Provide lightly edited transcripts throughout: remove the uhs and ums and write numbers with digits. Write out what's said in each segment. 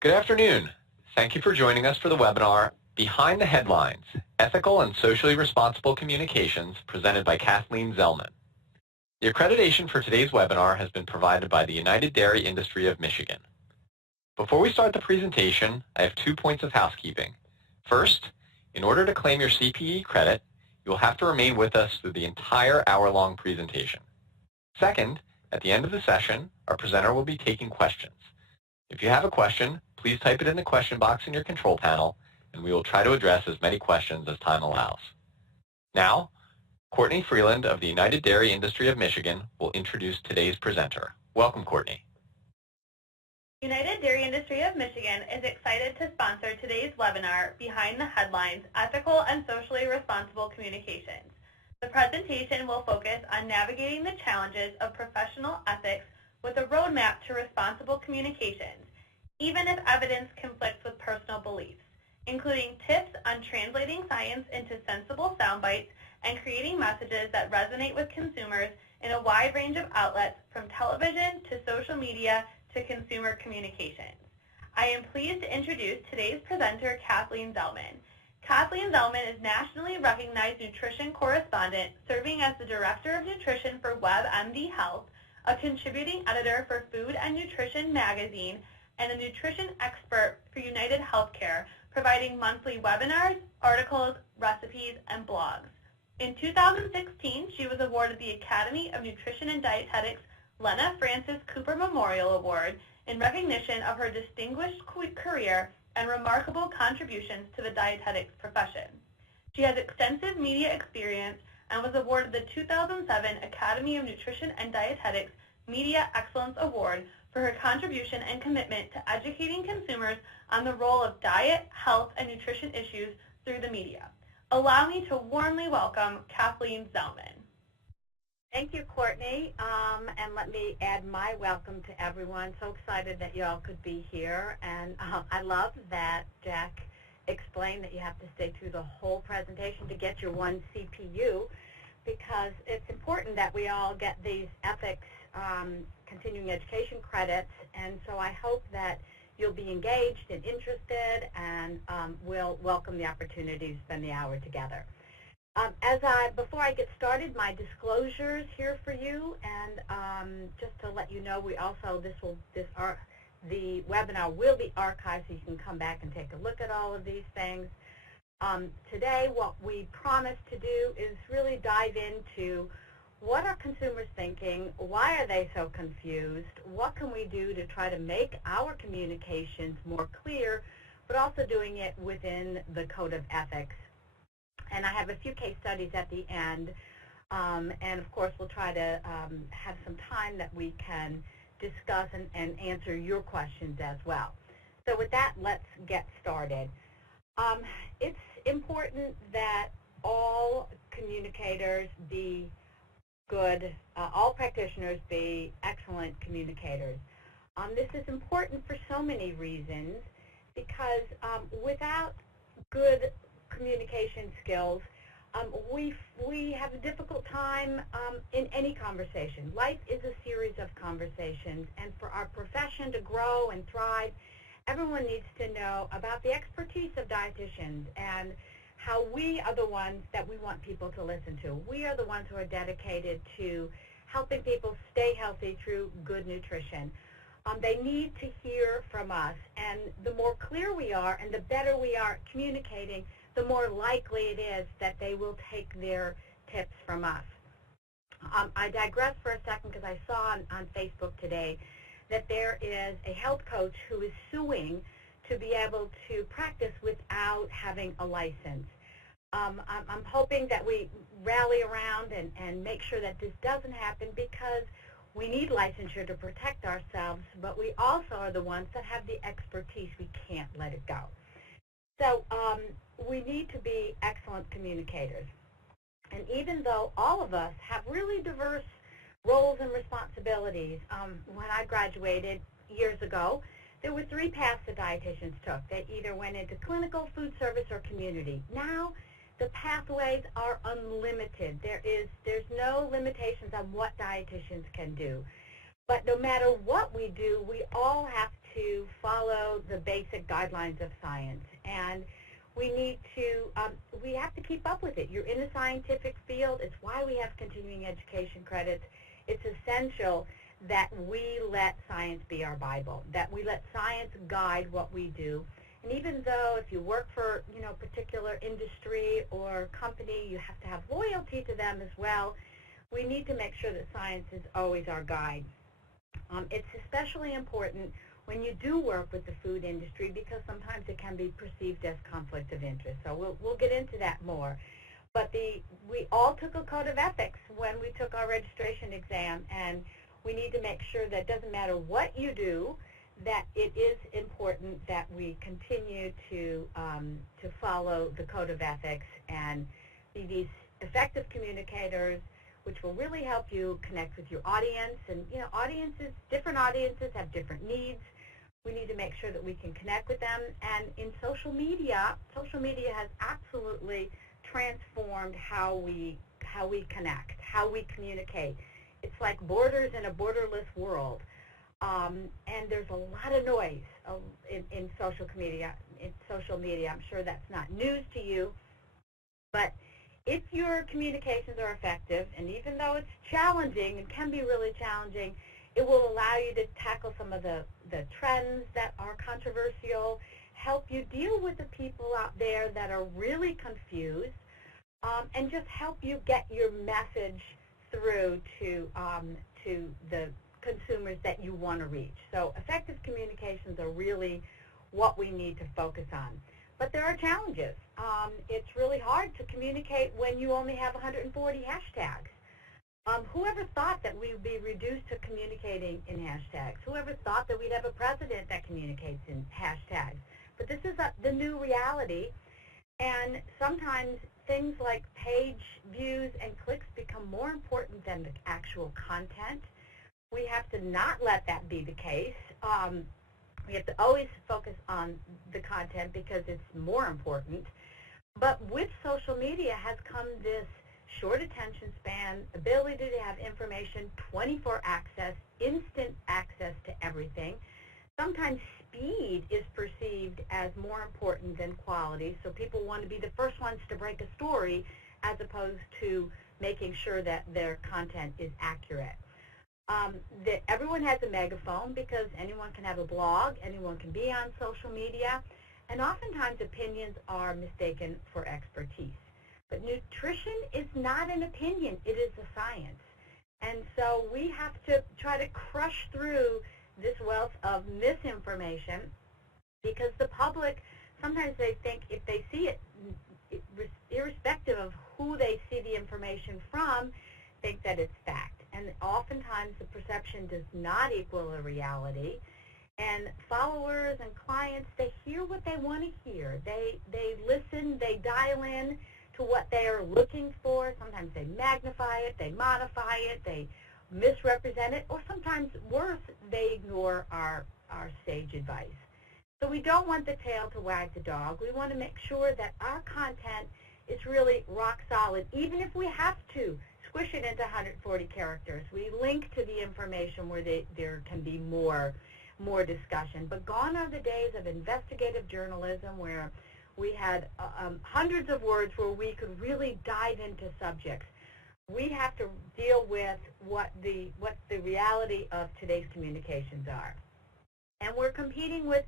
Good afternoon. Thank you for joining us for the webinar, Behind the Headlines, Ethical and Socially Responsible Communications, presented by Kathleen Zellman. The accreditation for today's webinar has been provided by the United Dairy Industry of Michigan. Before we start the presentation, I have 2 points of housekeeping. First, in order to claim your CPE credit, you will have to remain with us through the entire hour-long presentation. Second, at the end of the session, our presenter will be taking questions. If you have a question, please type it in the question box in your control panel, and we will try to address as many questions as time allows. Now, Courtney Freeland of the United Dairy Industry of Michigan will introduce today's presenter. Welcome, Courtney. United Dairy Industry of Michigan is excited to sponsor today's webinar, Behind the Headlines, Ethical and Socially Responsible Communications. The presentation will focus on navigating the challenges of professional ethics with a roadmap to responsible communications, even if evidence conflicts with personal beliefs, including tips on translating science into sensible sound bites and creating messages that resonate with consumers in a wide range of outlets from television to social media to consumer communications. I am pleased to introduce today's presenter, Kathleen Zellman. Kathleen Zellman is nationally recognized nutrition correspondent, serving as the Director of Nutrition for WebMD Health, a contributing editor for Food and Nutrition magazine, and a nutrition expert for United Healthcare, providing monthly webinars, articles, recipes, and blogs. In 2016, she was awarded the Academy of Nutrition and Dietetics Lena Francis Cooper Memorial Award in recognition of her distinguished career and remarkable contributions to the dietetics profession. She has extensive media experience and was awarded the 2007 Academy of Nutrition and Dietetics Media Excellence Award for her contribution and commitment to educating consumers on the role of diet, health, and nutrition issues through the media. Allow me to warmly welcome Kathleen Zellman. Thank you, Courtney, and let me add my welcome to everyone. So excited that you all could be here, and I love that Jack explained that you have to stay through the whole presentation to get your one CPU, because it's important that we all get these ethics continuing education credits, and so I hope that you'll be engaged and interested, and we'll welcome the opportunity to spend the hour together. Before I get started, my disclosures here for you, and just to let you know, the webinar will be archived, so you can come back and take a look at all of these things. Today, what we promised to do is really dive into what are consumers thinking, why are they so confused, what can we do to try to make our communications more clear, but also doing it within the code of ethics. And I have a few case studies at the end, and of course we'll try to have some time that we can discuss and answer your questions as well. So with that, let's get started. It's important that all communicators be good, all practitioners be excellent communicators. This is important for so many reasons, because without good communication skills, we have a difficult time in any conversation. Life is a series of conversations, and for our profession to grow and thrive, everyone needs to know about the expertise of dietitians and how we are the ones that we want people to listen to. We are the ones who are dedicated to helping people stay healthy through good nutrition. They need to hear from us, and the more clear we are and the better we are at communicating, the more likely it is that they will take their tips from us. I digress for a second because I saw on Facebook today that there is a health coach who is suing to be able to practice without having a license. I'm hoping that we rally around and make sure that this doesn't happen, because we need licensure to protect ourselves, but we also are the ones that have the expertise. We can't let it go. So we need to be excellent communicators. And even though all of us have really diverse roles and responsibilities, when I graduated years ago, there were 3 paths the dietitians took. They either went into clinical, food service, or community. Now, the pathways are unlimited. There's no limitations on what dietitians can do. But no matter what we do, we all have to follow the basic guidelines of science, and we need to, we have to keep up with it. You're in a scientific field. It's why we have continuing education credits. It's essential that we let science be our Bible, that we let science guide what we do. And even though if you work for, a particular industry or company, you have to have loyalty to them as well, we need to make sure that science is always our guide. It's especially important when you do work with the food industry because sometimes it can be perceived as conflict of interest. So we'll get into that more. But we all took a code of ethics when we took our registration exam, and we need to make sure that it doesn't matter what you do, that it is important that we continue to follow the code of ethics and be these effective communicators, which will really help you connect with your audience. And different audiences have different needs. We need to make sure that we can connect with them. And in social media has absolutely transformed how we connect, how we communicate. It's like borders in a borderless world. And there's a lot of noise in social media. I'm sure that's not news to you, but if your communications are effective, and even though it's challenging, it can be really challenging, it will allow you to tackle some of the trends that are controversial, help you deal with the people out there that are really confused, and just help you get your message through to the consumers that you want to reach. So effective communications are really what we need to focus on. But there are challenges. It's really hard to communicate when you only have 140 hashtags. Whoever thought that we would be reduced to communicating in hashtags? Whoever thought that we'd have a president that communicates in hashtags? But this is the new reality, and sometimes things like page views and clicks become more important than the actual content. We have to not let that be the case. We have to always focus on the content because it's more important. But with social media has come this short attention span, ability to have information, 24 access, instant access to everything. Sometimes speed is perceived as more important than quality, so people want to be the first ones to break a story as opposed to making sure that their content is accurate. Everyone has a megaphone because anyone can have a blog, anyone can be on social media, and oftentimes opinions are mistaken for expertise. But nutrition is not an opinion, it is a science. And so we have to try to crush through this wealth of misinformation because the public, sometimes they think if they see it, irrespective of who they see the information from, think that it's fact. And oftentimes the perception does not equal a reality. And followers and clients, they hear what they want to hear. They listen, they dial in to what they are looking for. Sometimes they magnify it, they modify it, they misrepresent it, or sometimes worse, they ignore our sage advice. So we don't want the tail to wag the dog. We want to make sure that our content is really rock solid, even if we have to squish it into 140 characters. We link to the information where there can be more discussion. But gone are the days of investigative journalism where we had hundreds of words where we could really dive into subjects. We have to deal with what the reality of today's communications are. And we're competing with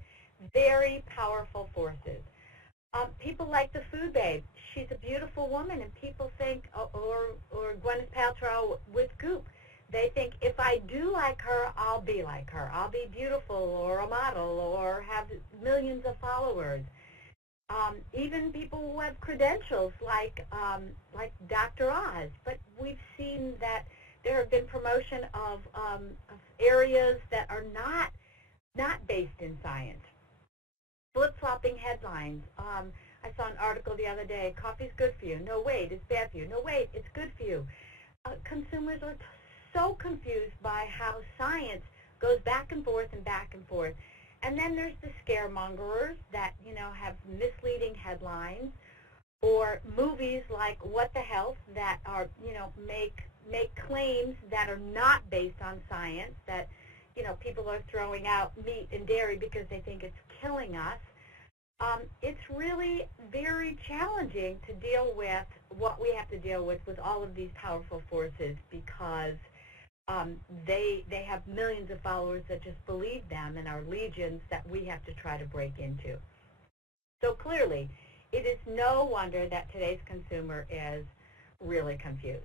very powerful forces. People like the Food Babe. She's a beautiful woman, and people think, or Gwyneth Paltrow with Goop. They think if I do like her, I'll be like her. I'll be beautiful or a model or have millions of followers. Even people who have credentials like Dr. Oz. But we've seen that there have been promotion of areas that are not based in science. Flip-flopping headlines. I saw an article the other day, coffee's good for you. No, wait, it's bad for you. No, wait, it's good for you. Consumers are so confused by how science goes back and forth and back and forth. And then there's the scaremongers that, have misleading headlines, or movies like What the Health that are, make claims that are not based on science, that, people are throwing out meat and dairy because they think it's killing us. It's really very challenging to deal with what we have to deal with all of these powerful forces, because they have millions of followers that just believe them, and are legions that we have to try to break into. So clearly, it is no wonder that today's consumer is really confused.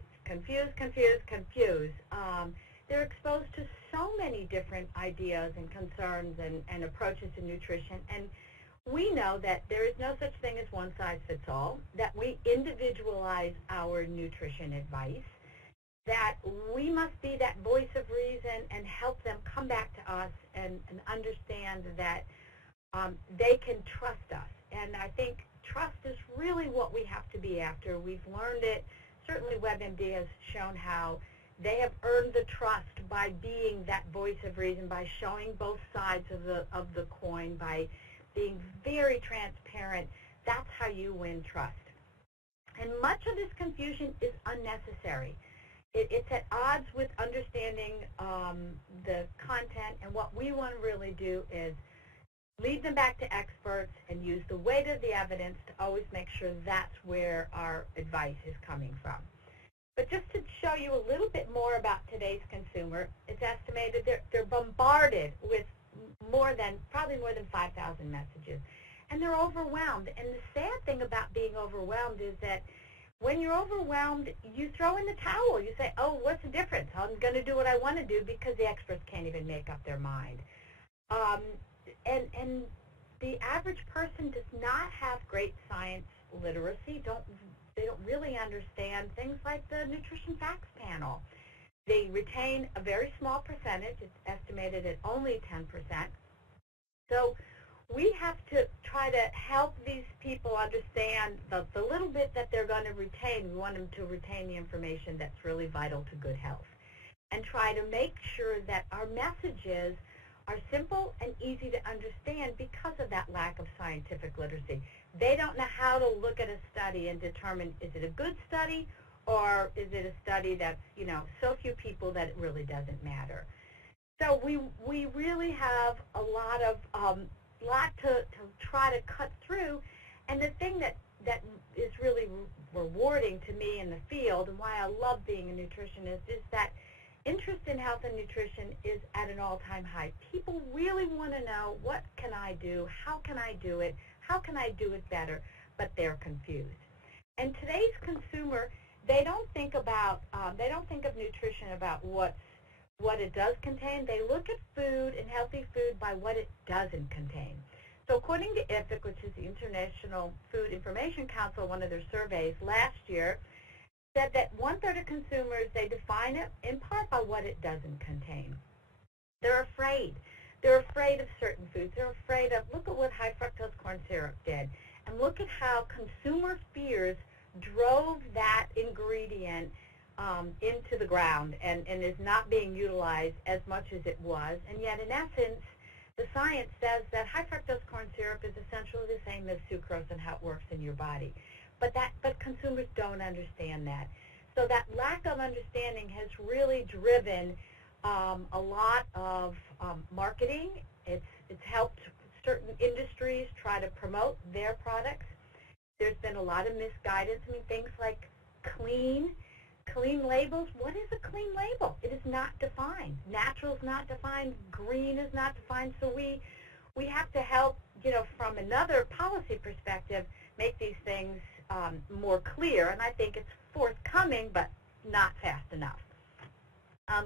They're exposed to so many different ideas and concerns and approaches to nutrition, and we know that there is no such thing as one size fits all, that we individualize our nutrition advice, that we must be that voice of reason and help them come back to us and understand that they can trust us. And I think trust is really what we have to be after. We've learned it. Certainly WebMD has shown how they have earned the trust by being that voice of reason, by showing both sides of the coin, by being very transparent. That's how you win trust. And much of this confusion is unnecessary. It's at odds with understanding the content, and what we want to really do is lead them back to experts and use the weight of the evidence to always make sure that's where our advice is coming from. But just to show you a little bit more about today's consumer, it's estimated they're bombarded with probably more than 5,000 messages, and they're overwhelmed. And the sad thing about being overwhelmed is that when you're overwhelmed, you throw in the towel. You say, oh, what's the difference? I'm going to do what I want to do, because the experts can't even make up their mind. And the average person does not have great science literacy. They don't really understand things like the Nutrition Facts Panel. They retain a very small percentage. It's estimated at only 10%. So we have to try to help these people understand the little bit that they're going to retain. We want them to retain the information that's really vital to good health, and try to make sure that our messages are simple and easy to understand because of that lack of scientific literacy. They don't know how to look at a study and determine, is it a good study, or is it a study that's, so few people that it really doesn't matter. So we really have a lot to try to cut through. And the thing that is really rewarding to me in the field, and why I love being a nutritionist, is that interest in health and nutrition is at an all-time high. People really want to know, what can I do? How can I do it? How can I do it better? But they're confused. And today's consumer, they don't think of nutrition about what it does contain. They look at food and healthy food by what it doesn't contain. So according to IFIC, which is the International Food Information Council, one of their surveys last year, said that 1/3 of consumers, they define it in part by what it doesn't contain. They're afraid. They're afraid of certain foods. They're afraid of, look at what high fructose corn syrup did, and look at how consumer fears drove that ingredient into the ground and is not being utilized as much as it was. And yet, in essence, the science says that high fructose corn syrup is essentially the same as sucrose and how it works in your body. But consumers don't understand that. So that lack of understanding has really driven a lot of marketing. It's helped certain industries try to promote their products. There's been a lot of misguidance. I mean, things like clean labels. What is a clean label? It is not defined. Natural is not defined. Green is not defined. So we have to help, from another policy perspective, make these things more clear. And I think it's forthcoming, but not fast enough.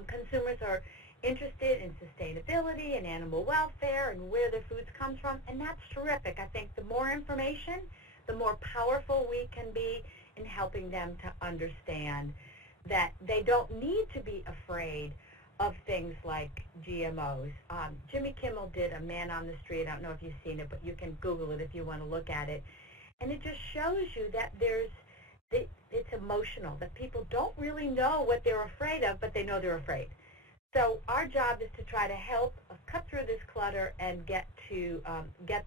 Consumers are interested in sustainability and animal welfare and where their foods come from, and that's terrific. I think the more information, the more powerful we can be in helping them to understand that they don't need to be afraid of things like GMOs. Jimmy Kimmel did a Man on the Street. I don't know if you've seen it, but you can Google it if you want to look at it. And it just shows you that it's emotional, that people don't really know what they're afraid of, but they know they're afraid. So our job is to try to help cut through this clutter and get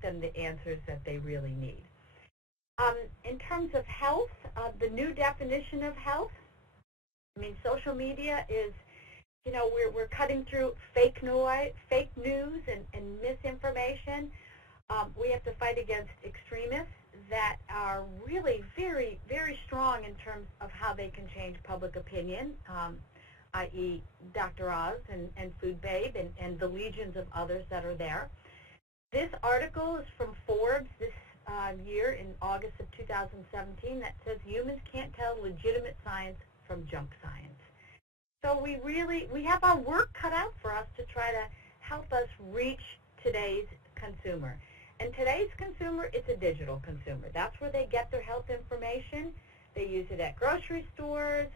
them the answers that they really need. In terms of health, the new definition of health, I mean, social media is you know, we're cutting through fake news and misinformation. We have to fight against extremists that are really very, very strong in terms of how they can change public opinion, i.e. Dr. Oz and Food Babe and the legions of others that are there. This article is from Forbes this year in August of 2017 that says humans can't tell legitimate science from junk science. So we have our work cut out for us to try to help us reach today's consumer. And today's consumer is a digital consumer. That's where they get their health information. They use it at grocery stores.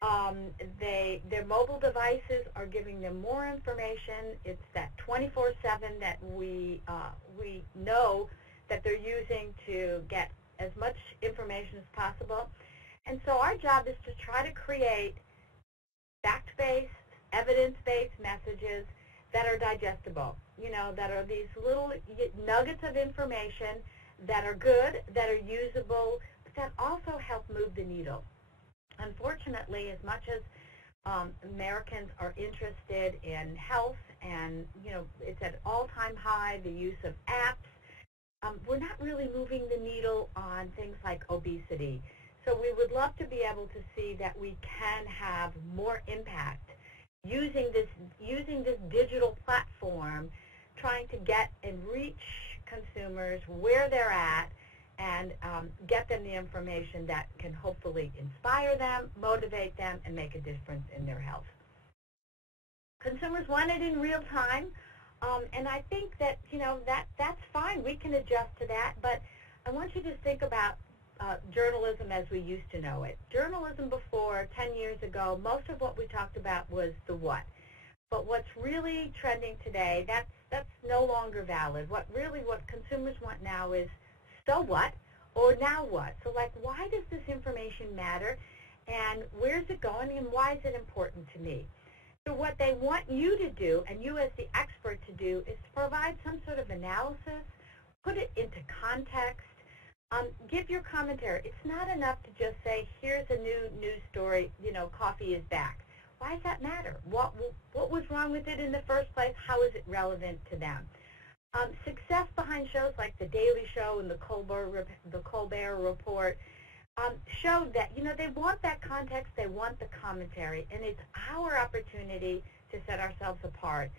Their mobile devices are giving them more information. It's that 24/7 that we know that they're using to get as much information as possible. And so our job is to try to create fact-based, evidence-based messages that are digestible, you know, that are these little nuggets of information that are good, that are usable, but that also help move the needle. Unfortunately, as much as Americans are interested in health and, you know, it's at all-time high, the use of apps, we're not really moving the needle on things like obesity. So we would love to be able to see that we can have more impact using this digital platform, trying to get and reach consumers where they're at and get them the information that can hopefully inspire them, motivate them, and make a difference in their health. Consumers want it in real time, and I think that, you know, that's fine. We can adjust to that, but I want you to think about journalism as we used to know it. Journalism before, 10 years ago, most of what we talked about was the what. But what's really trending today, that's no longer valid. What consumers want now is so what or now what? So like, why does this information matter and where's it going and why is it important to me? So what they want you to do, and you as the expert to do, is to provide some sort of analysis, put it into context, give your commentary. It's not enough to just say, here's a new news story, you know, coffee is back. Why does that matter? What was wrong with it in the first place? How is it relevant to them? Success behind shows like The Daily Show and the Colbert Report showed that, you know, they want that context, they want the commentary, and it's our opportunity to set ourselves apart.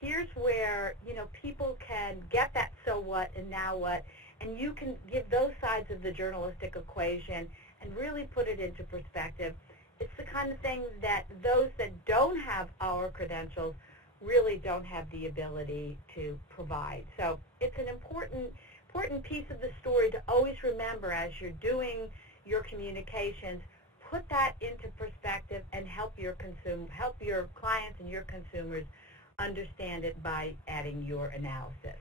Here's where, you know, people can get that so what and now what, and you can give those sides of the journalistic equation and really put it into perspective. It's the kind of thing that those that don't have our credentials really don't have the ability to provide. So it's an important piece of the story to always remember as you're doing your communications. Put that into perspective and help your clients and your consumers understand it by adding your analysis.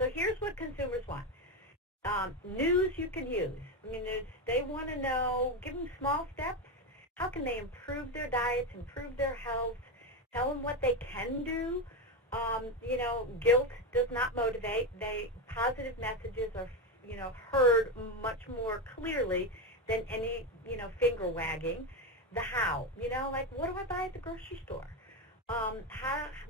So here's what consumers want. News you can use. I mean, they want to know, give them small steps. How can they improve their diets, improve their health, tell them what they can do. You know, guilt does not motivate. Positive messages are, you know, heard much more clearly than any, you know, finger wagging. The how, you know, like what do I buy at the grocery store?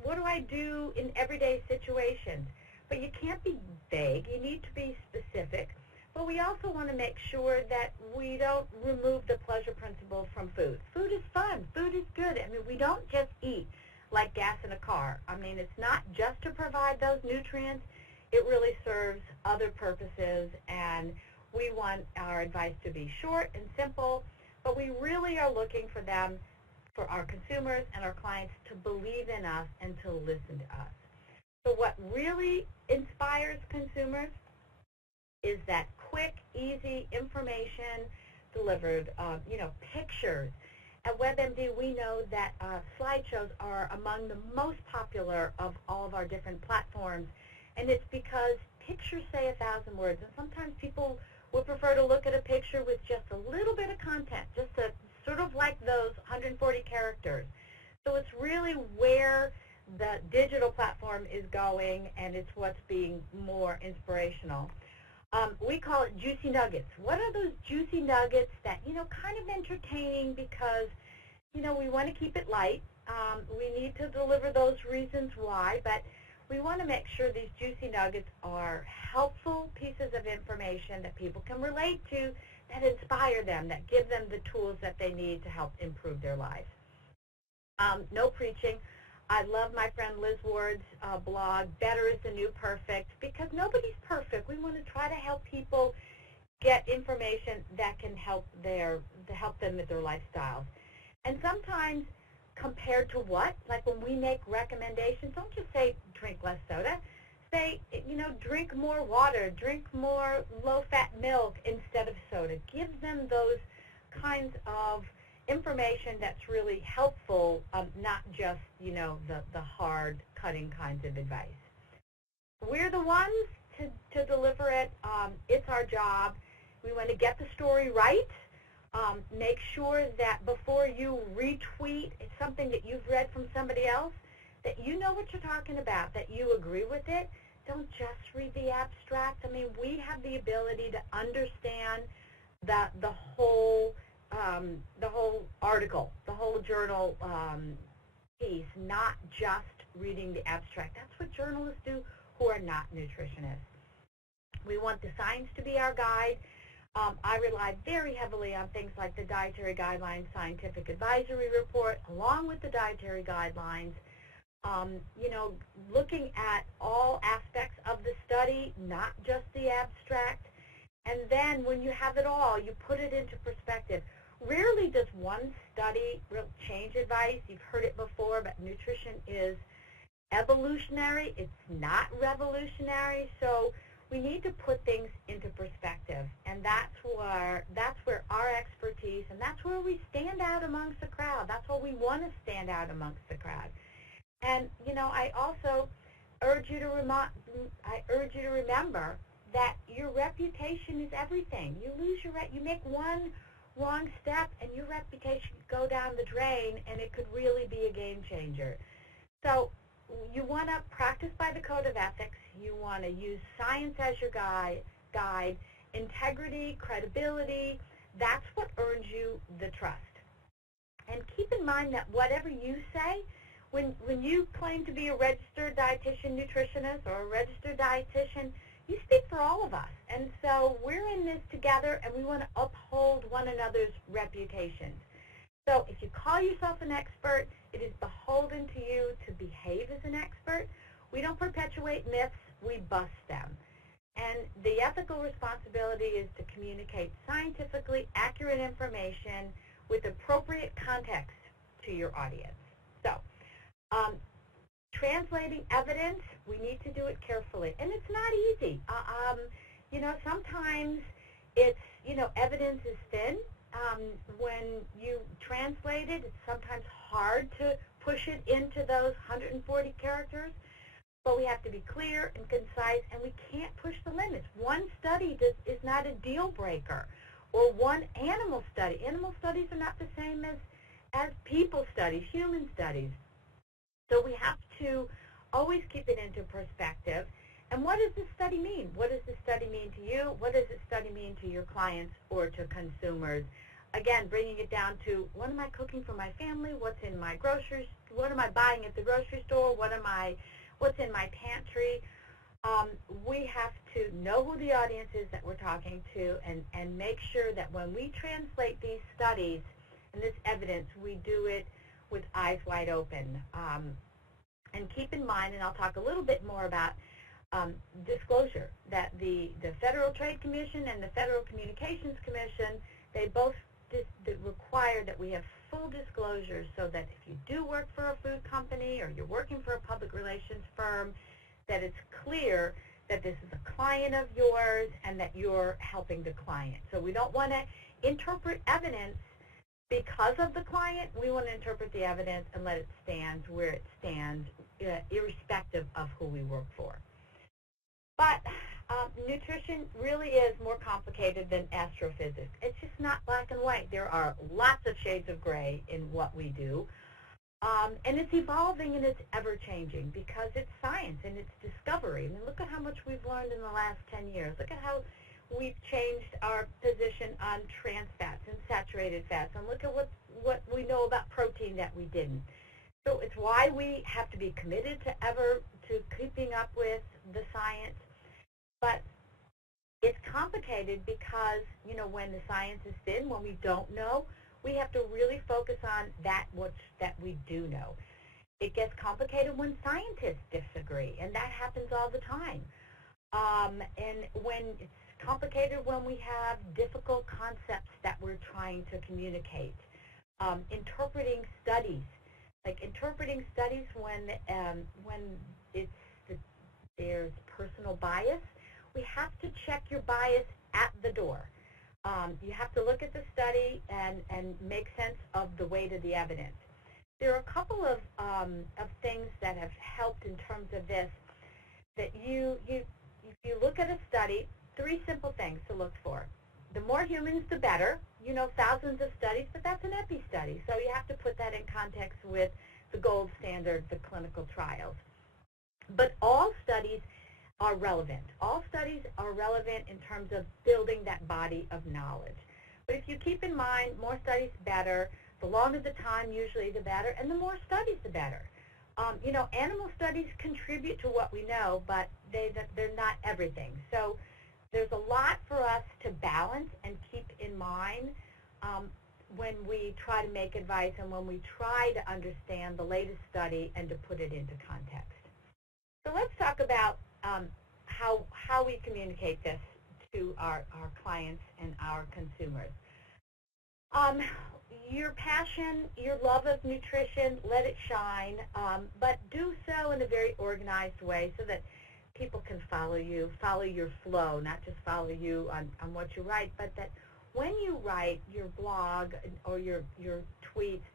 What do I do in everyday situations? But you can't be vague. You need to be specific. But we also want to make sure that we don't remove the pleasure principle from food. Food is fun. Food is good. I mean, we don't just eat like gas in a car. I mean, it's not just to provide those nutrients. It really serves other purposes, and we want our advice to be short and simple, but we really are looking for them, for our consumers and our clients, to believe in us and to listen to us. So what really inspires consumers is that quick, easy information delivered, you know, pictures. At WebMD, we know that slideshows are among the most popular of all of our different platforms, and it's because pictures say 1,000 words, and sometimes people would prefer to look at a picture with just a little bit of content, just a, sort of like those 140 characters. So it's really where the digital platform is going, and it's what's being more inspirational. We call it juicy nuggets. What are those juicy nuggets that, you know, kind of entertaining because, you know, we want to keep it light, We need to deliver those reasons why, but we want to make sure these juicy nuggets are helpful pieces of information that people can relate to, that inspire them, that give them the tools that they need to help improve their lives. No preaching. I love my friend Liz Ward's blog, Better is the New Perfect, because nobody's perfect. We want to try to help people get information that can help them with their lifestyles. And sometimes compared to what? Like when we make recommendations, don't just say drink less soda. Say, drink more water, drink more low-fat milk instead of soda. Give them those kinds of information that's really helpful, not just, the hard cutting kinds of advice. We're the ones to deliver it. It's our job. We want to get the story right. Make sure that before you retweet something that you've read from somebody else, that you know what you're talking about, that you agree with it. Don't just read the abstract. I mean, we have the ability to understand the whole article, the whole journal piece, not just reading the abstract. That's what journalists do who are not nutritionists. We want the science to be our guide. I rely very heavily on things like the Dietary Guidelines Scientific Advisory Report, along with the dietary guidelines. Looking at all aspects of the study, not just the abstract. And then when you have it all, you put it into perspective. Rarely does one study change advice. You've heard it before, but nutrition is evolutionary. It's not revolutionary. So we need to put things into perspective, and that's where our expertise, and that's where we stand out amongst the crowd. That's where we want to stand out amongst the crowd. And I also urge you to remember that your reputation is everything. You make one wrong step, and your reputation could go down the drain, and it could really be a game changer. So you want to practice by the code of ethics. You want to use science as your guide, integrity, credibility. That's what earns you the trust. And keep in mind that whatever you say, when you claim to be a registered dietitian nutritionist or a registered dietitian, you speak for all of us. And so we're in this together, and we want to uphold one another's reputations. So if you call yourself an expert, it is beholden to you to behave as an expert. We don't perpetuate myths, we bust them. And the ethical responsibility is to communicate scientifically accurate information with appropriate context to your audience. So, translating evidence, we need to do it carefully. And it's not easy. Sometimes it's, evidence is thin. When you translate it, it's sometimes hard to push it into those 140 characters. But we have to be clear and concise, and we can't push the limits. One study is not a deal breaker, or one animal study. Animal studies are not the same as people studies, human studies. So we have to always keep it into perspective. And what does this study mean? What does this study mean to you? What does this study mean to your clients or to consumers? Again, bringing it down to, what am I cooking for my family? What's in my groceries? What am I buying at the grocery store? What's in my pantry? We have to know who the audience is that we're talking to, and make sure that when we translate these studies and this evidence, we do it with eyes wide open. And keep in mind, and I'll talk a little bit more about disclosure, that the Federal Trade Commission and the Federal Communications Commission, they both require that we have full disclosure, so that if you do work for a food company or you're working for a public relations firm, that it's clear that this is a client of yours and that you're helping the client. So we don't want to interpret evidence because of the client. We want to interpret the evidence and let it stand where it stands, irrespective of who we work for. But nutrition really is more complicated than astrophysics. It's just not black and white. There are lots of shades of gray in what we do. And it's evolving and it's ever-changing because it's science and it's discovery. I mean, look at how much we've learned in the last 10 years. Look at how we've changed our position on trans fats and saturated fats. And look at what we know about protein that we didn't. So it's why we have to be committed to keeping up with the science. But it's complicated because, when the science is thin, when we don't know, we have to really focus on that we do know. It gets complicated when scientists disagree, and that happens all the time. And when it's complicated when we have difficult concepts that we're trying to communicate. Interpreting studies, when there's personal bias, we have to check your bias at the door. You have to look at the study and make sense of the weight of the evidence. There are a couple of things that have helped in terms of this. That if you look at a study, 3 simple things to look for. The more humans, the better. Thousands of studies, but that's an epi study, so you have to put that in context with the gold standard, the clinical trials. But all studies are relevant. All studies are relevant in terms of building that body of knowledge. But if you keep in mind, more studies better, the longer the time, usually the better, and the more studies, the better. Animal studies contribute to what we know, but they're not everything. So there's a lot for us to balance and keep in mind when we try to make advice and when we try to understand the latest study and to put it into context. So let's talk about how we communicate this to our clients and our consumers. Your passion, your love of nutrition, let it shine, but do so in a very organized way so that people can follow your flow, not just follow you on what you write, but that when you write your blog or your tweets,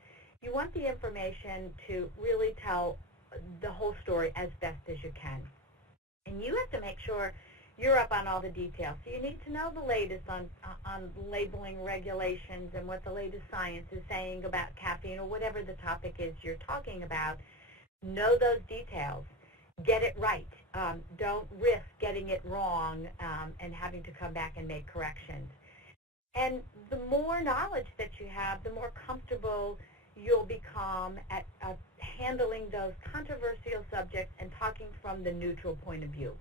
you want the information to really tell the whole story as best as you can. And you have to make sure you're up on all the details. So you need to know the latest on labeling regulations and what the latest science is saying about caffeine or whatever the topic is you're talking about. Know those details. Get it right. Don't risk getting it wrong and having to come back and make corrections. And the more knowledge that you have, the more comfortable you'll become at handling those controversial subjects and talking from the neutral point of view.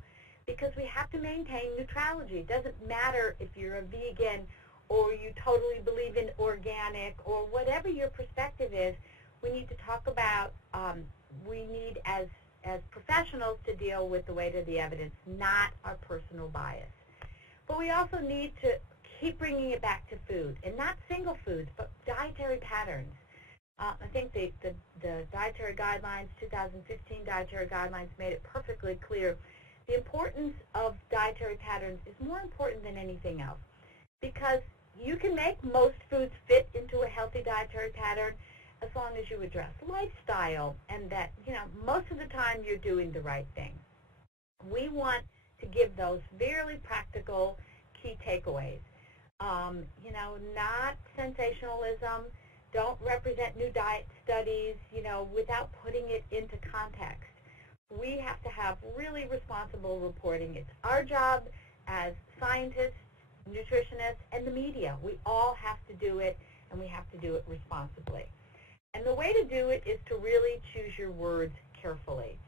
Because we have to maintain neutrality. It doesn't matter if you're a vegan or you totally believe in organic or whatever your perspective is. We need to talk about, we need as professionals to deal with the weight of the evidence, not our personal bias. But we also need to keep bringing it back to food, and not single foods, but dietary patterns. I think the dietary guidelines, 2015 dietary guidelines, made it perfectly clear. The importance of dietary patterns is more important than anything else, because you can make most foods fit into a healthy dietary pattern as long as you address lifestyle and that, most of the time you're doing the right thing. We want to give those very practical key takeaways. Not sensationalism. Don't represent new diet studies, without putting it into context. We have to have really responsible reporting. It's our job as scientists, nutritionists, and the media. We all have to do it, and we have to do it responsibly. And the way to do it is to really choose your words carefully.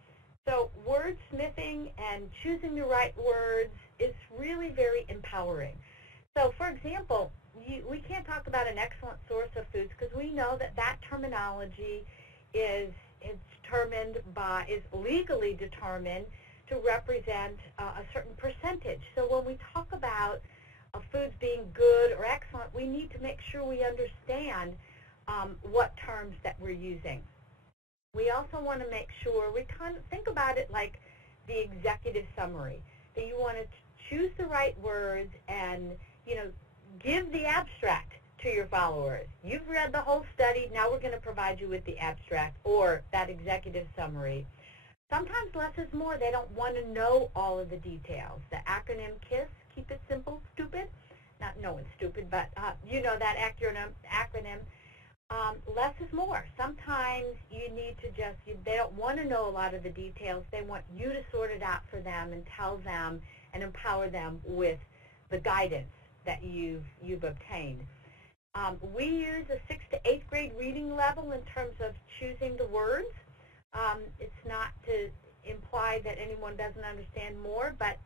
So wordsmithing and choosing the right words is really very empowering. So, for example, we can't talk about an excellent source of foods because we know that terminology is legally determined to represent a certain percentage. So when we talk about foods being good or excellent, we need to make sure we understand what terms that we're using. We also want to make sure we kind of think about it like the executive summary, that you want to choose the right words and, give the abstract to your followers. You've read the whole study, now we're going to provide you with the abstract or that executive summary. Sometimes less is more. They don't want to know all of the details. The acronym KISS, keep it simple, stupid. Not no one's stupid, but that acronym. Less is more. Sometimes you need to they don't want to know a lot of the details. They want you to sort it out for them and tell them and empower them with the guidance that you've obtained. We use a 6th to 8th grade reading level in terms of choosing the words. It's not to imply that anyone doesn't understand more, but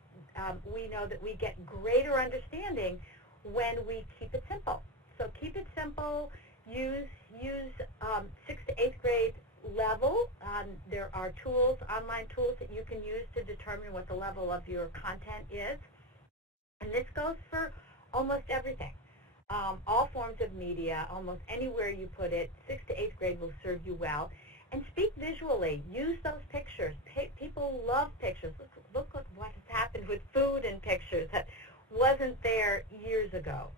we know that we get greater understanding when we keep it simple. So keep it simple. Use 6th to 8th grade level. There are tools, online tools that you can use to determine what the level of your content is. And this goes for almost everything. All forms of media, almost anywhere you put it, 6th to 8th grade will serve you well. And speak visually. Use those pictures. People love pictures. Look at what has happened with food and pictures that wasn't there years ago.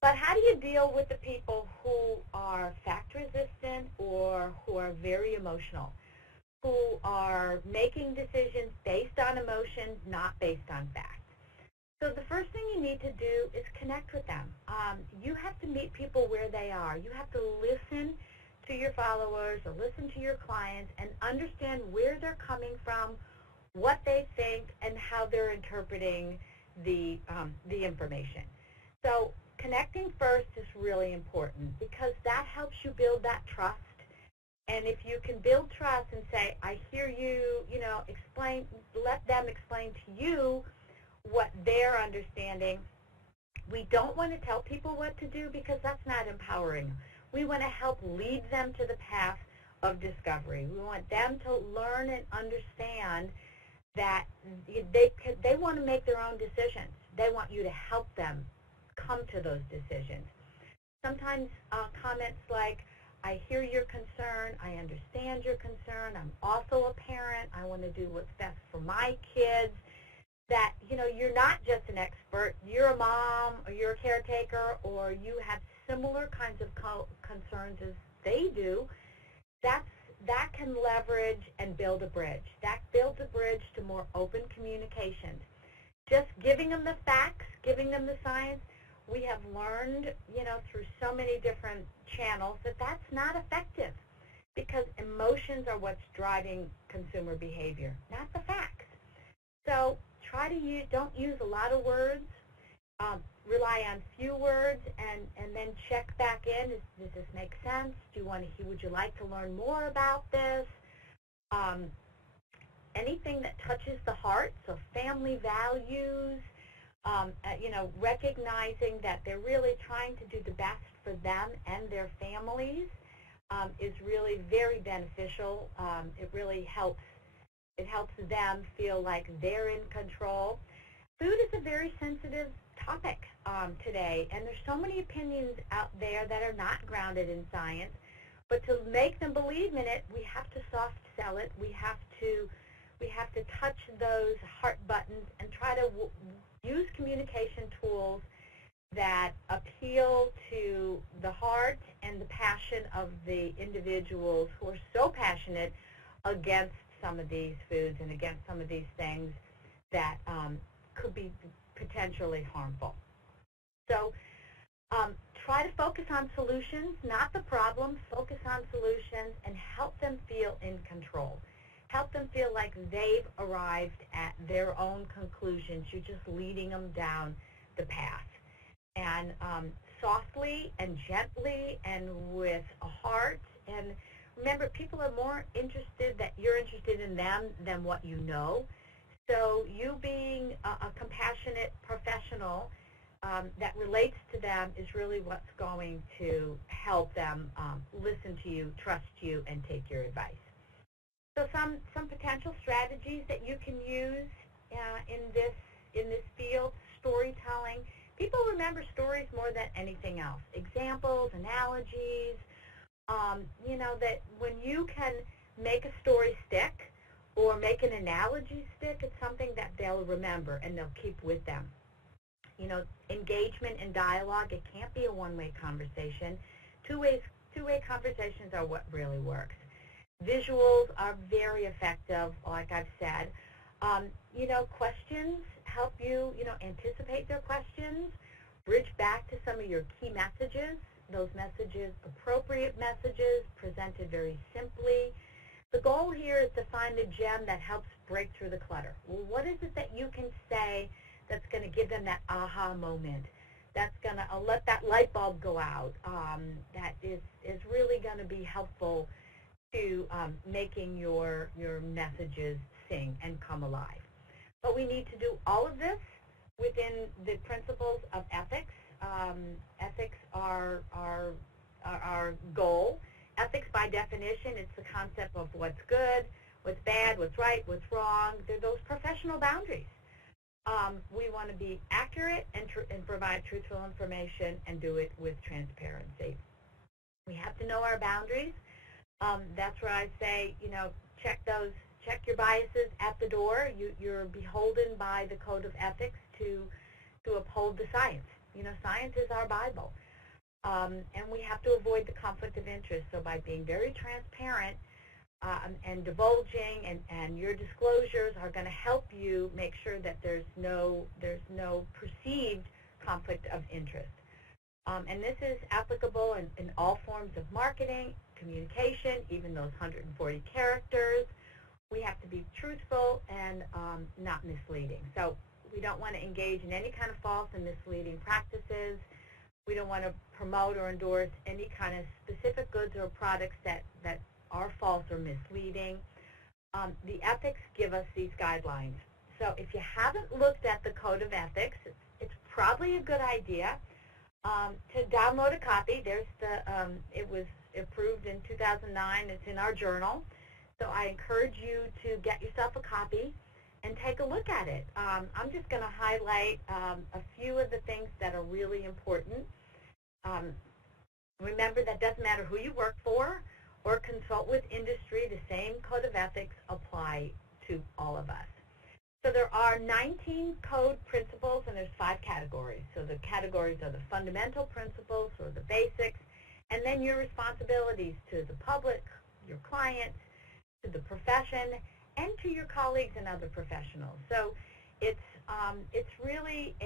But how do you deal with the people who are fact resistant or who are very emotional, who are making decisions based on emotions, not based on fact? So the first thing you need to do is connect with them. You have to meet people where they are. You have to listen to your followers or listen to your clients and understand where they're coming from, what they think, and how they're interpreting the information. So connecting first is really important because that helps you build that trust. And if you can build trust and say, I hear you, explain, let them explain to you what they're understanding. We don't want to tell people what to do because that's not empowering. We want to help lead them to the path of discovery. We want them to learn and understand that they want to make their own decisions. They want you to help them come to those decisions. Sometimes comments like, I hear your concern, I understand your concern, I'm also a parent, I want to do what's best for my kids. That, you're not just an expert, you're a mom, or you're a caretaker, or you have similar kinds of concerns as they do. That can leverage and build a bridge. That builds a bridge to more open communications. Just giving them the facts, giving them the science, we have learned, through so many different channels that that's not effective because emotions are what's driving consumer behavior, not the facts. So try to don't use a lot of words. Rely on few words, and then check back in. Does this make sense? Would you like to learn more about this? Anything that touches the heart, so family values. Recognizing that they're really trying to do the best for them and their families is really very beneficial. It really helps. It helps them feel like they're in control. Food is a very sensitive topic today, and there's so many opinions out there that are not grounded in science. But to make them believe in it, we have to soft sell it. We have to touch those heart buttons and try to use communication tools that appeal to the heart and the passion of the individuals who are so passionate against some of these foods and against some of these things that could be potentially harmful. So try to focus on solutions, not the problems. Focus on solutions and help them feel in control. Help them feel like they've arrived at their own conclusions. You're just leading them down the path. And softly and gently and with a heart. And remember, people are more interested that you're interested in them than what you know. So you being a compassionate professional that relates to them is really what's going to help them listen to you, trust you, and take your advice. So some potential strategies that you can use in this field: storytelling. People remember stories more than anything else. Examples, analogies. That when you can make a story stick or make an analogy stick, it's something that they'll remember and they'll keep with them. Engagement and dialogue. It can't be a one-way conversation. Two-way conversations are what really works. Visuals are very effective, like I've said. Questions help you, anticipate their questions, bridge back to some of your key messages, those messages, appropriate messages, presented very simply. The goal here is to find the gem that helps break through the clutter. Well, what is it that you can say that's going to give them that aha moment, that's going to let that light bulb go out. That is really going to be helpful to making your messages sing and come alive. But we need to do all of this within the principles of ethics. Ethics are our goal. Ethics, by definition, it's the concept of what's good, what's bad, what's right, what's wrong. They're those professional boundaries. We want to be accurate and provide truthful information and do it with transparency. We have to know our boundaries. That's where I say, check your biases at the door. You're beholden by the code of ethics to uphold the science. Science is our Bible. And we have to avoid the conflict of interest. So by being very transparent and divulging, and your disclosures are going to help you make sure that there's no perceived conflict of interest. And this is applicable in all forms of marketing, communication, even those 140 characters. We have to be truthful and not misleading. So we don't want to engage in any kind of false and misleading practices. We don't want to promote or endorse any kind of specific goods or products that are false or misleading. The ethics give us these guidelines. So if you haven't looked at the Code of Ethics, it's probably a good idea to download a copy. There's it was approved in 2009. It's in our journal. So I encourage you to get yourself a copy and take a look at it. I'm just going to highlight a few of the things that are really important. Remember, that doesn't matter who you work for or consult with industry, the same code of ethics apply to all of us. So there are 19 code principles, and there's 5 categories. So the categories are the fundamental principles, or the basics, and then your responsibilities to the public, your clients, to the profession, and to your colleagues and other professionals. So it's really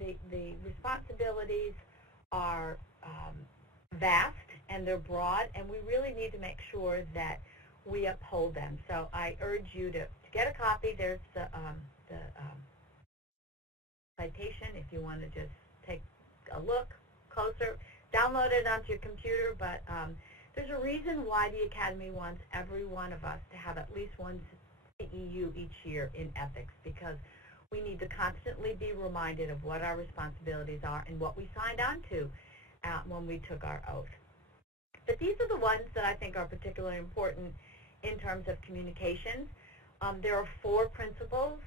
the responsibilities are vast and they're broad, and we really need to make sure that we uphold them. So I urge you to get a copy. There's the citation if you want to just take a look closer. Download it onto your computer, but there's a reason why the Academy wants every one of us to have at least one CEU each year in ethics, because we need to constantly be reminded of what our responsibilities are and what we signed on to when we took our oath. But these are the ones that I think are particularly important in terms of communications. There are 4 principles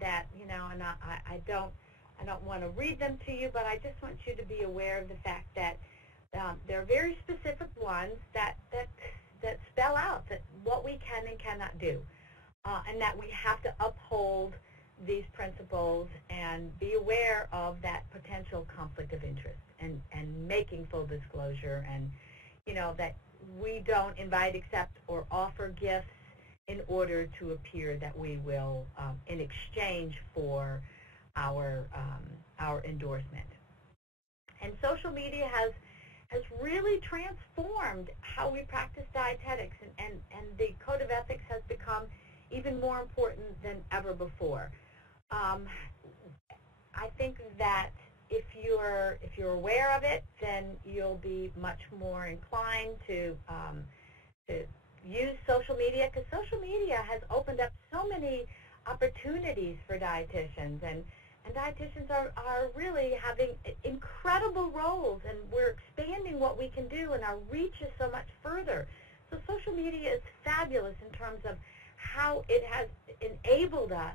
that, and I don't want to read them to you, but I just want you to be aware of the fact that there are very specific ones that spell out that what we can and cannot do, and that we have to uphold these principles and be aware of that potential conflict of interest and making full disclosure, and that we don't invite, accept, or offer gifts in order to appear that we will in exchange for our endorsement. And social media has really transformed how we practice dietetics, and the Code of Ethics has become even more important than ever before. I think that if you're aware of it, then you'll be much more inclined to use social media, because social media has opened up so many opportunities for dietitians, and dietitians are really having incredible roles, and we're expanding what we can do, and our reach is so much further. So social media is fabulous in terms of how it has enabled us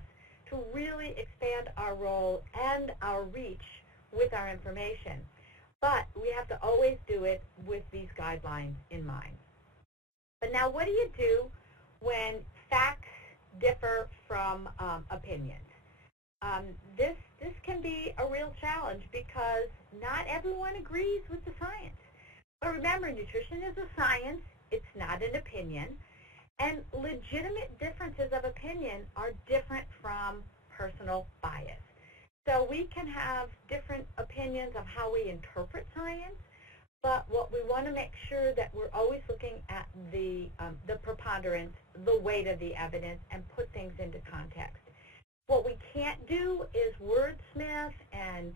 to really expand our role and our reach with our information. But we have to always do it with these guidelines in mind. But now, what do you do when facts differ from opinions? This can be a real challenge, because not everyone agrees with the science. But remember, nutrition is a science. It's not an opinion. And legitimate differences of opinion are different from personal bias. So we can have different opinions of how we interpret science, but what we want to make sure that we're always looking at the preponderance, the weight of the evidence, and put things into context. What we can't do is wordsmith and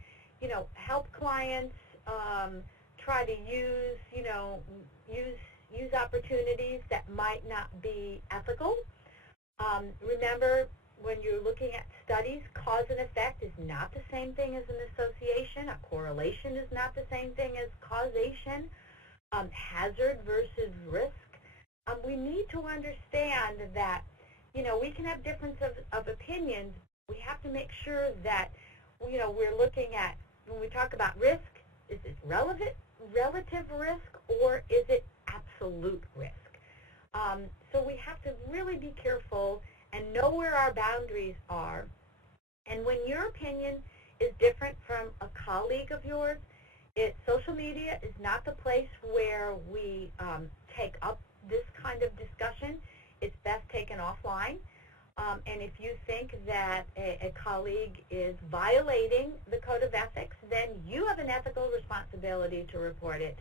help clients try to use, use opportunities that might not be ethical. Remember, when you're looking at studies, cause and effect is not the same thing as an association. A correlation is not the same thing as causation. Hazard versus risk. We need to understand that, we can have difference of opinions. We have to make sure that, we're looking at, when we talk about risk, is it relative risk, or is it absolute risk? So we have to really be careful and know where our boundaries are. And when your opinion is different from a colleague of yours, social media is not the place where we take up this kind of discussion. It's best taken offline. And if you think that a colleague is violating the code of ethics, then you have an ethical responsibility to report it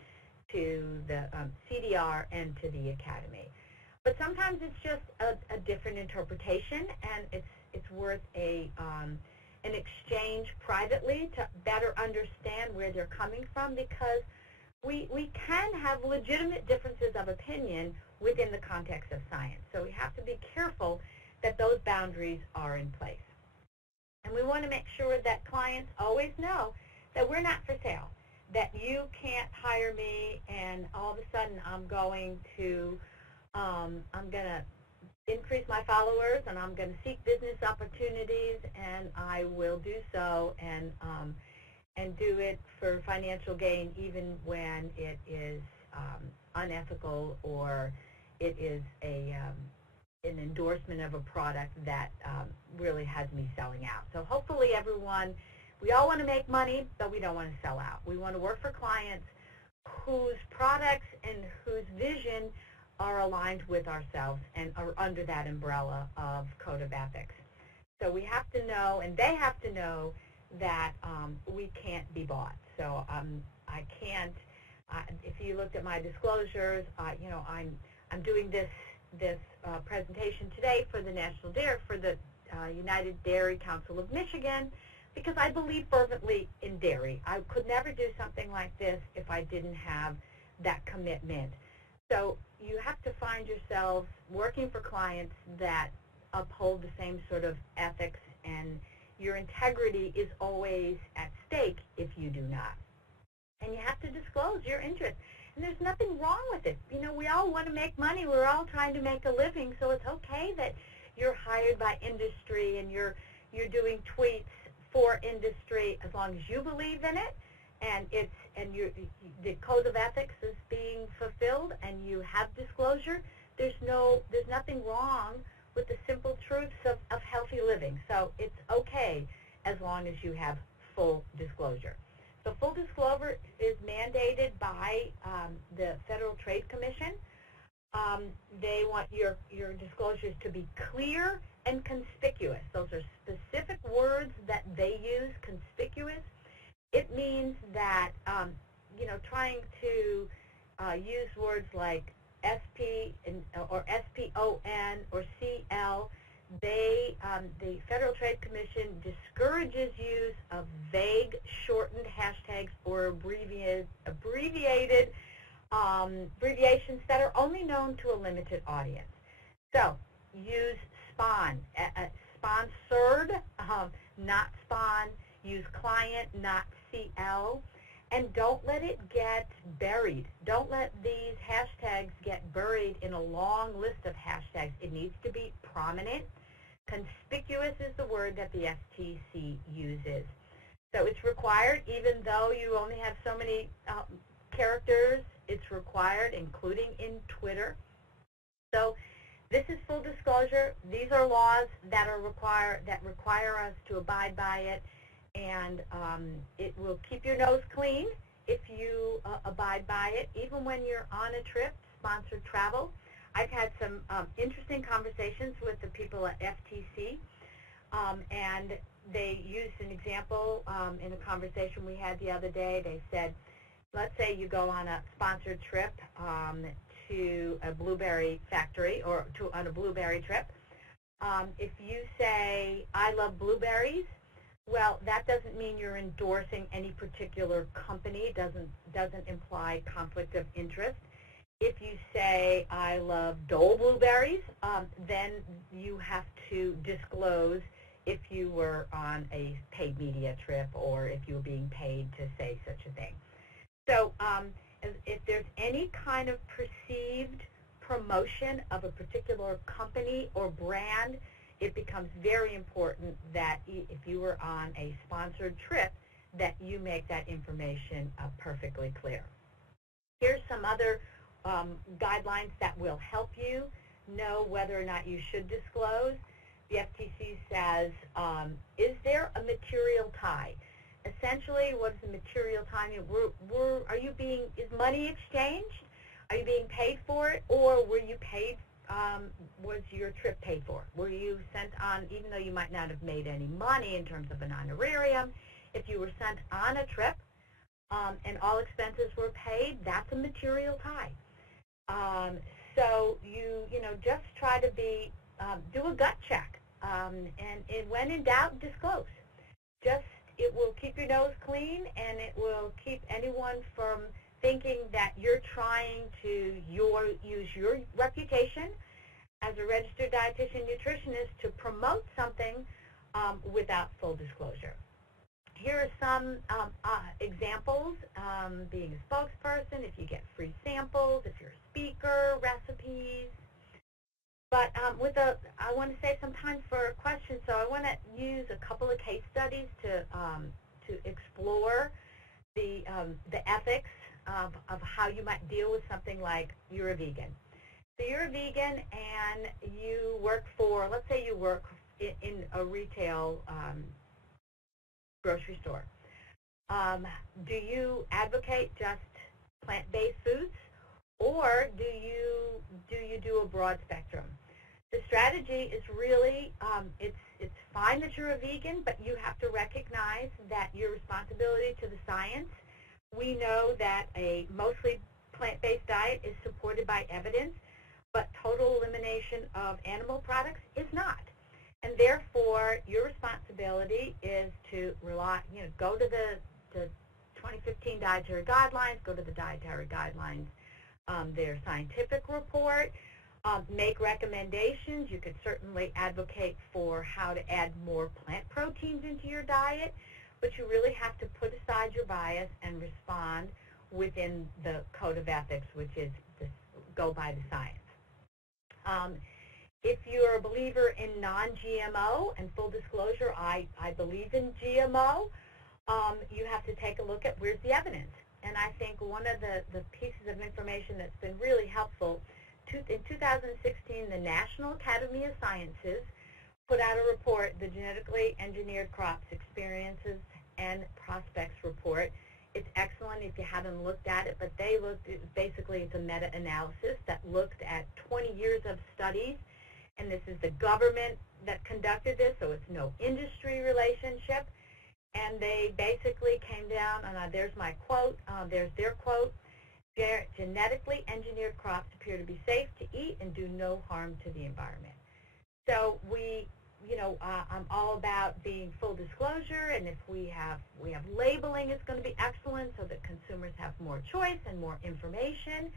to the CDR and to the Academy. But sometimes it's just a different interpretation, and it's worth an exchange privately to better understand where they're coming from, because we can have legitimate differences of opinion within the context of science. So we have to be careful that those boundaries are in place. And we want to make sure that clients always know that we're not for sale, that you can't hire me and all of a sudden I'm going to increase my followers and I'm going to seek business opportunities, and I will do so and do it for financial gain, even when it is unethical or it is an endorsement of a product that really has me selling out. So hopefully everyone, we all want to make money, but we don't want to sell out. We want to work for clients whose products and whose vision are aligned with ourselves and are under that umbrella of code of ethics. So we have to know, and they have to know, that we can't be bought. So I can't. If you looked at my disclosures, I'm doing this presentation today for the National Dairy, for the United Dairy Council of Michigan, because I believe fervently in dairy. I could never do something like this if I didn't have that commitment. So you have to find yourselves working for clients that uphold the same sort of ethics, and your integrity is always at stake if you do not. And you have to disclose your interest. And there's nothing wrong with it. We all want to make money. We're all trying to make a living, so it's okay that you're hired by industry and you're doing tweets for industry, as long as you believe in it and the code of ethics is being fulfilled and you have disclosure. There's nothing wrong with the simple truths of healthy living. So it's okay as long as you have full disclosure. So full disclosure is mandated by the Federal Trade Commission. They want your disclosures to be clear and conspicuous. Those are specific words that they use, conspicuous. It means that, trying to use words like SP or SPON or CL, the Federal Trade Commission discourages use of vague, shortened hashtags or abbreviations that are only known to a limited audience. So use SPON, sponsored, not SPON. Use client, not CL. And don't let it get buried. Don't let these hashtags get buried in a long list of hashtags. It needs to be prominent. Conspicuous is the word that the FTC uses. So it's required, even though you only have so many characters, it's required, including in Twitter. So this is full disclosure. These are laws that require us to abide by it. And it will keep your nose clean if you abide by it, even when you're on a trip, sponsored travel. I've had some interesting conversations with the people at FTC, and they used an example in a conversation we had the other day. They said, let's say you go on a sponsored trip to a blueberry factory or on a blueberry trip. If you say, I love blueberries, Well, that doesn't mean you're endorsing any particular company. Doesn't imply conflict of interest. If you say, I love Dole blueberries, then you have to disclose if you were on a paid media trip or if you were being paid to say such a thing. So if there's any kind of perceived promotion of a particular company or brand, it becomes very important that if you were on a sponsored trip, that you make that information perfectly clear. Here's some other guidelines that will help you know whether or not you should disclose. The FTC says, is there a material tie? Essentially, what is the material tie? Is money exchanged? Are you being paid for it, or were you paid? Was your trip paid for? Were you sent on, even though you might not have made any money in terms of an honorarium, if you were sent on a trip and all expenses were paid, that's a material tie. So you know, just try to do a gut check, and when in doubt, disclose. It will keep your nose clean, and it will keep anyone from thinking that you're trying to use your reputation as a registered dietitian nutritionist to promote something without full disclosure. Here are some examples. Being a spokesperson, if you get free samples, if you're a speaker, recipes. But I want to save some time for questions, so I want to use a couple of case studies to explore the ethics of how you might deal with something like you're a vegan. So you're a vegan and you work for, let's say you work in a retail grocery store. Do you advocate just plant-based foods, or do you do a broad spectrum? The strategy is really, it's fine that you're a vegan, but you have to recognize that your responsibility to the science. We know that a mostly plant-based diet is supported by evidence, but total elimination of animal products is not. And therefore, your responsibility is to go to the 2015 dietary guidelines, go to the dietary guidelines, their scientific report, make recommendations. You could certainly advocate for how to add more plant proteins into your diet, but you really have to put aside your bias and respond within the code of ethics, which is go by the science. If you're a believer in non-GMO, and full disclosure, I believe in GMO, you have to take a look at where's the evidence. And I think one of the pieces of information that's been really helpful, in 2016, the National Academy of Sciences put out a report, the Genetically Engineered Crops Experiences and Prospects Report. It's excellent if you haven't looked at it, but basically it's a meta-analysis that looked at 20 years of studies, and this is the government that conducted this, so it's no industry relationship. And they basically came down, and there's my quote, there's their quote, genetically engineered crops appear to be safe to eat and do no harm to the environment. So I'm all about being full disclosure, and if we have labeling, it's going to be excellent so that consumers have more choice and more information.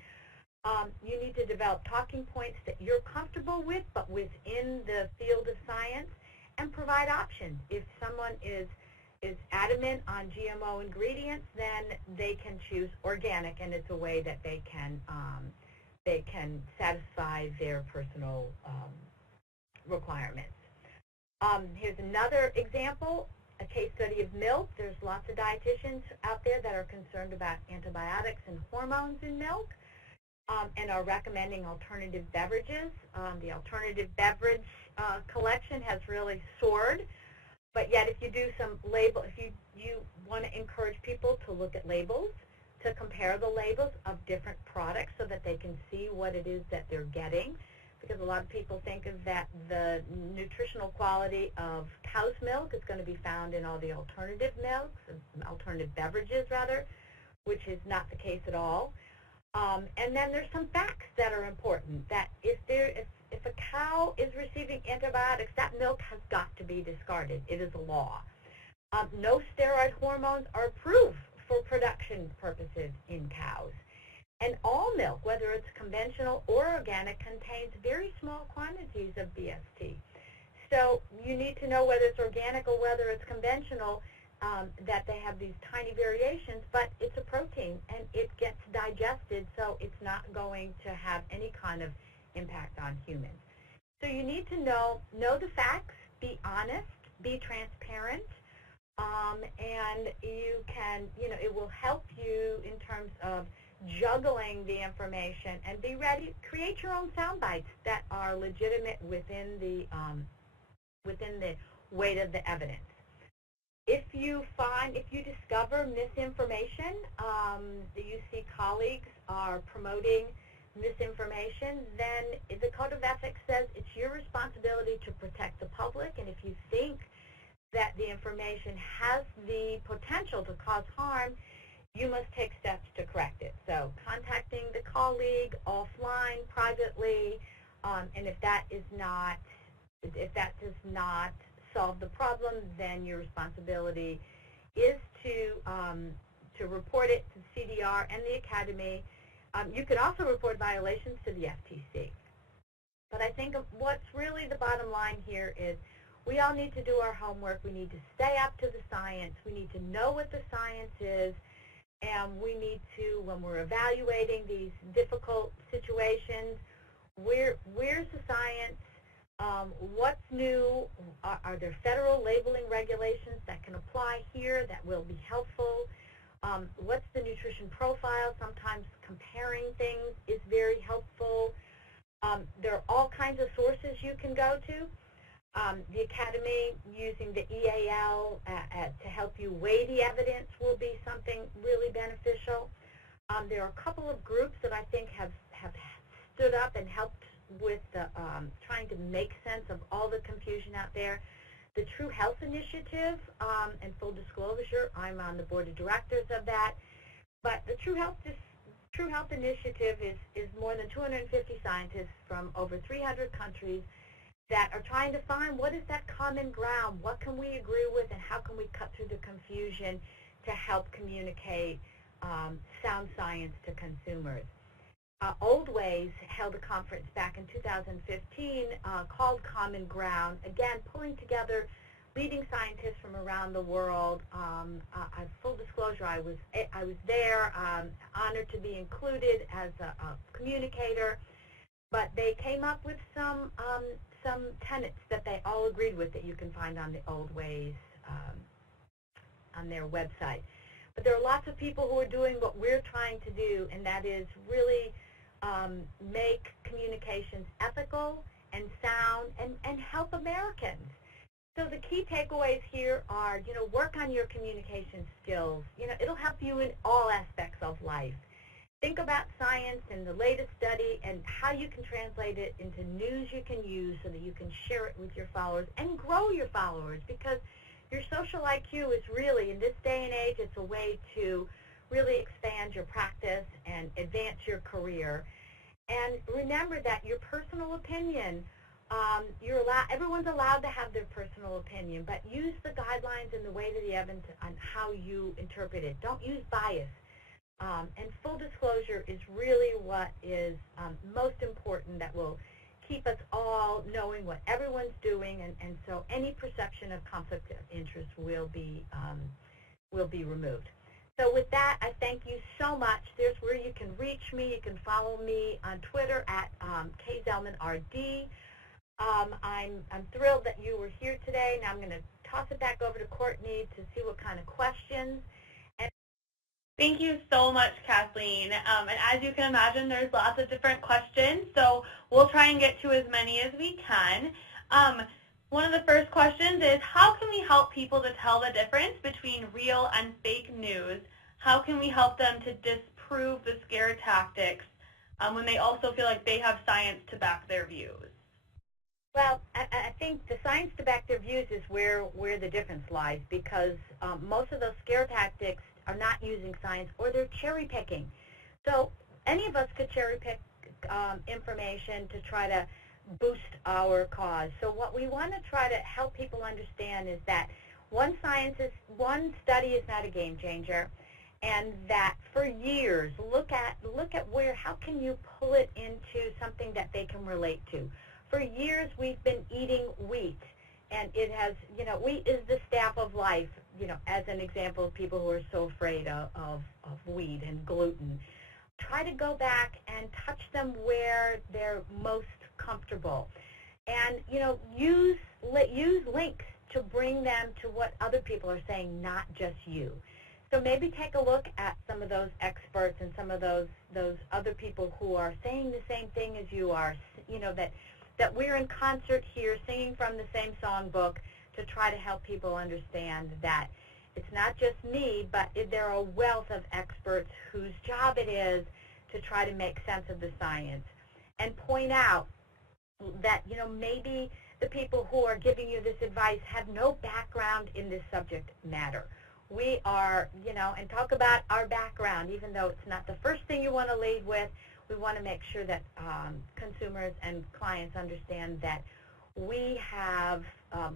You need to develop talking points that you're comfortable with, but within the field of science, and provide options. If someone is adamant on GMO ingredients, then they can choose organic, and it's a way that they can satisfy their personal requirements. Here's another example, a case study of milk. There's lots of dietitians out there that are concerned about antibiotics and hormones in milk, and are recommending alternative beverages. The alternative beverage collection has really soared. But yet, if you do some if you want to encourage people to look at labels, to compare the labels of different products so that they can see what it is that they're getting, because a lot of people think of that the nutritional quality of cow's milk is going to be found in all the alternative milks, alternative beverages rather, which is not the case at all. And then there's some facts that are important, that if a cow is receiving antibiotics, that milk has got to be discarded. It is a law. No steroid hormones are approved for production purposes in cows. And all milk, whether it's conventional or organic, contains very small quantities of BST. So you need to know whether it's organic or whether it's conventional, that they have these tiny variations, but it's a protein and it gets digested, so it's not going to have any kind of impact on humans. So you need to know the facts, be honest, be transparent, and you can, it will help you in terms of juggling the information and be ready. Create your own sound bites that are legitimate within the weight of the evidence. If you discover misinformation, that you see colleagues are promoting misinformation, then the Code of Ethics says it's your responsibility to protect the public, and if you think that the information has the potential to cause harm, you must take steps to correct it. So contacting the colleague offline, privately, and if that does not solve the problem, then your responsibility is to report it to CDR and the Academy. You can also report violations to the FTC. But I think what's really the bottom line here is we all need to do our homework. We need to stay up to the science. We need to know what the science is. And we need to, when we're evaluating these difficult situations, where's the science? What's new? Are there federal labeling regulations that can apply here that will be helpful? What's the nutrition profile? Sometimes comparing things is very helpful. There are all kinds of sources you can go to. The Academy using the EAL to help you weigh the evidence will be something really beneficial. There are a couple of groups that I think have stood up and helped with trying to make sense of all the confusion out there. The True Health Initiative, and full disclosure, I'm on the board of directors of that. But the True Health Initiative is more than 250 scientists from over 300 countries that are trying to find what is that common ground, what can we agree with, and how can we cut through the confusion to help communicate sound science to consumers. Old Ways held a conference back in 2015 called Common Ground, again pulling together leading scientists from around the world. Full disclosure, I was there, honored to be included as a communicator, but they came up with some tenets that they all agreed with that you can find on the Old Ways on their website. But there are lots of people who are doing what we're trying to do, and that is really make communications ethical and sound and help Americans. So the key takeaways here are, work on your communication skills. It'll help you in all aspects of life. Think about science and the latest study and how you can translate it into news you can use so that you can share it with your followers and grow your followers, because your social IQ is really, in this day and age, it's a way to really expand your practice and advance your career. And remember that your personal opinion, everyone's allowed to have their personal opinion, but use the guidelines and the weight of the evidence on how you interpret it. Don't use bias. And full disclosure is really what is most important, that will keep us all knowing what everyone's doing, and so any perception of conflict of interest will be removed. So with that, I thank you so much. There's where you can reach me. You can follow me on Twitter at KZellmanRD. I'm thrilled that you were here today. Now I'm going to toss it back over to Courtney to see what kind of questions. Thank you so much, Kathleen. And as you can imagine, there's lots of different questions, so we'll try and get to as many as we can. One of the first questions is, how can we help people to tell the difference between real and fake news? How can we help them to disprove the scare tactics when they also feel like they have science to back their views? Well, I think the science to back their views is where the difference lies, because most of those scare tactics are not using science, or they're cherry picking. So any of us could cherry pick information to try to boost our cause. So what we want to try to help people understand is that one study is not a game changer, and that for years, look at how can you pull it into something that they can relate to. For years, we've been eating wheat, and it has, wheat is the staff of life, as an example of people who are so afraid of wheat and gluten. Try to go back and touch them where they're most comfortable, and use links to bring them to what other people are saying, not just you. So maybe take a look at some of those experts and some of those other people who are saying the same thing as you are, that we're in concert here singing from the same songbook to try to help people understand that it's not just me, but there are a wealth of experts whose job it is to try to make sense of the science and point out that, maybe the people who are giving you this advice have no background in this subject matter. We are, and talk about our background, even though it's not the first thing you want to lead with. We want to make sure that consumers and clients understand that we have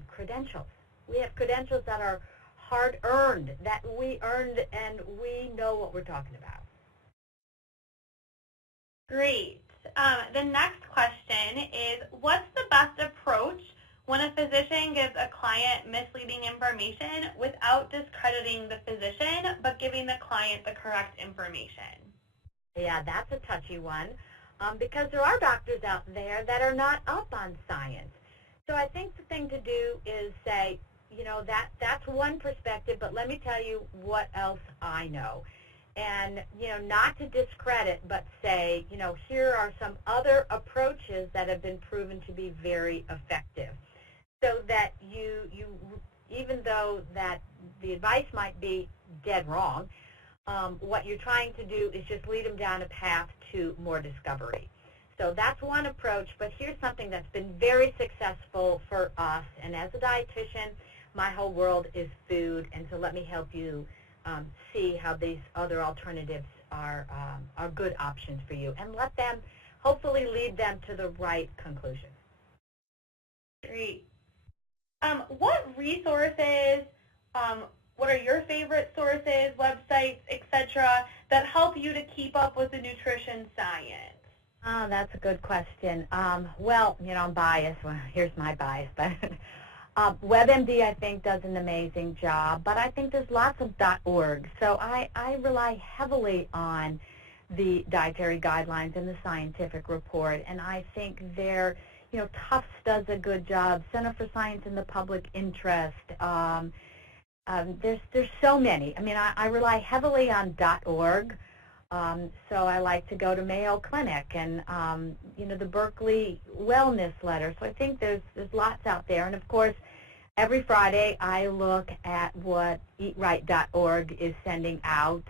credentials. We have credentials that are hard-earned, that we earned, and we know what we're talking about. Great. The next question is, what's the best approach when a physician gives a client misleading information without discrediting the physician, but giving the client the correct information? Yeah, that's a touchy one, because there are doctors out there that are not up on science. So I think the thing to do is say, that's one perspective, but let me tell you what else I know. And, not to discredit, but say, here are some other approaches that have been proven to be very effective. So that you even though that the advice might be dead wrong, what you're trying to do is just lead them down a path to more discovery. So that's one approach, but here's something that's been very successful for us. And as a dietitian, my whole world is food, and so let me help you see how these other alternatives are good options for you, and let them hopefully lead them to the right conclusion. Great. What resources, what are your favorite sources, websites, etc., that help you to keep up with the nutrition science? Oh, that's a good question. Well, I'm biased. Well, here's my bias, but WebMD, I think, does an amazing job, but I think there's lots of .org. So I rely heavily on the dietary guidelines and the scientific report, and I think they're, Tufts does a good job, Center for Science in the Public Interest. There's so many. I mean, I rely heavily on .org. So I like to go to Mayo Clinic and, the Berkeley Wellness Letter. So I think there's lots out there. And, of course, every Friday I look at what eatright.org is sending out,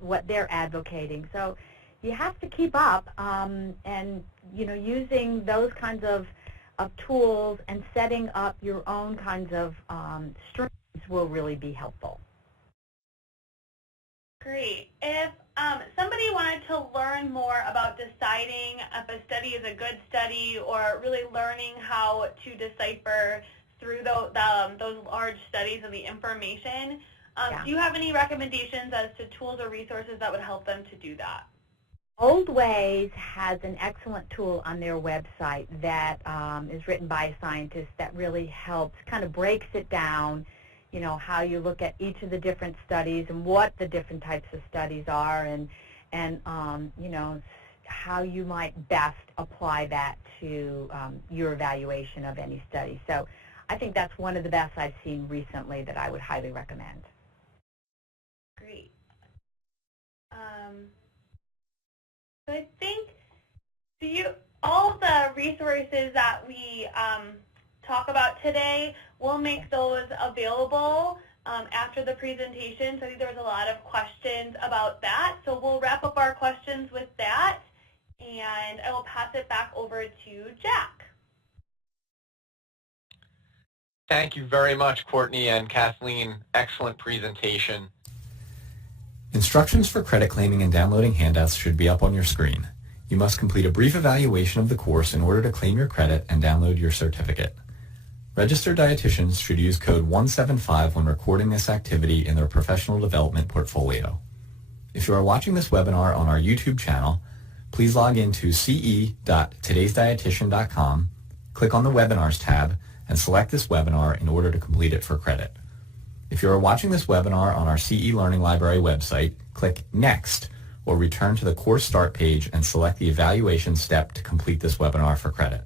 what they're advocating. So you have to keep up and, using those kinds of tools and setting up your own kinds of streams will really be helpful. Great. If somebody wanted to learn more about deciding if a study is a good study or really learning how to decipher through those large studies and the information, do you have any recommendations as to tools or resources that would help them to do that? Old Ways has an excellent tool on their website that is written by a scientist that really helps, kind of breaks it down, how you look at each of the different studies and what the different types of studies are and how you might best apply that to your evaluation of any study. So I think that's one of the best I've seen recently that I would highly recommend. Great. So I think all the resources that we talk about today, we'll make those available after the presentation. So I think there was a lot of questions about that. So we'll wrap up our questions with that, and I will pass it back over to Jack. Thank you very much, Courtney and Kathleen. Excellent presentation. Instructions for credit claiming and downloading handouts should be up on your screen. You must complete a brief evaluation of the course in order to claim your credit and download your certificate. Registered dietitians should use code 175 when recording this activity in their professional development portfolio. If you are watching this webinar on our YouTube channel, please log into ce.todaysdietitian.com, click on the Webinars tab, and select this webinar in order to complete it for credit. If you are watching this webinar on our CE Learning Library website, click Next, or return to the course start page and select the evaluation step to complete this webinar for credit.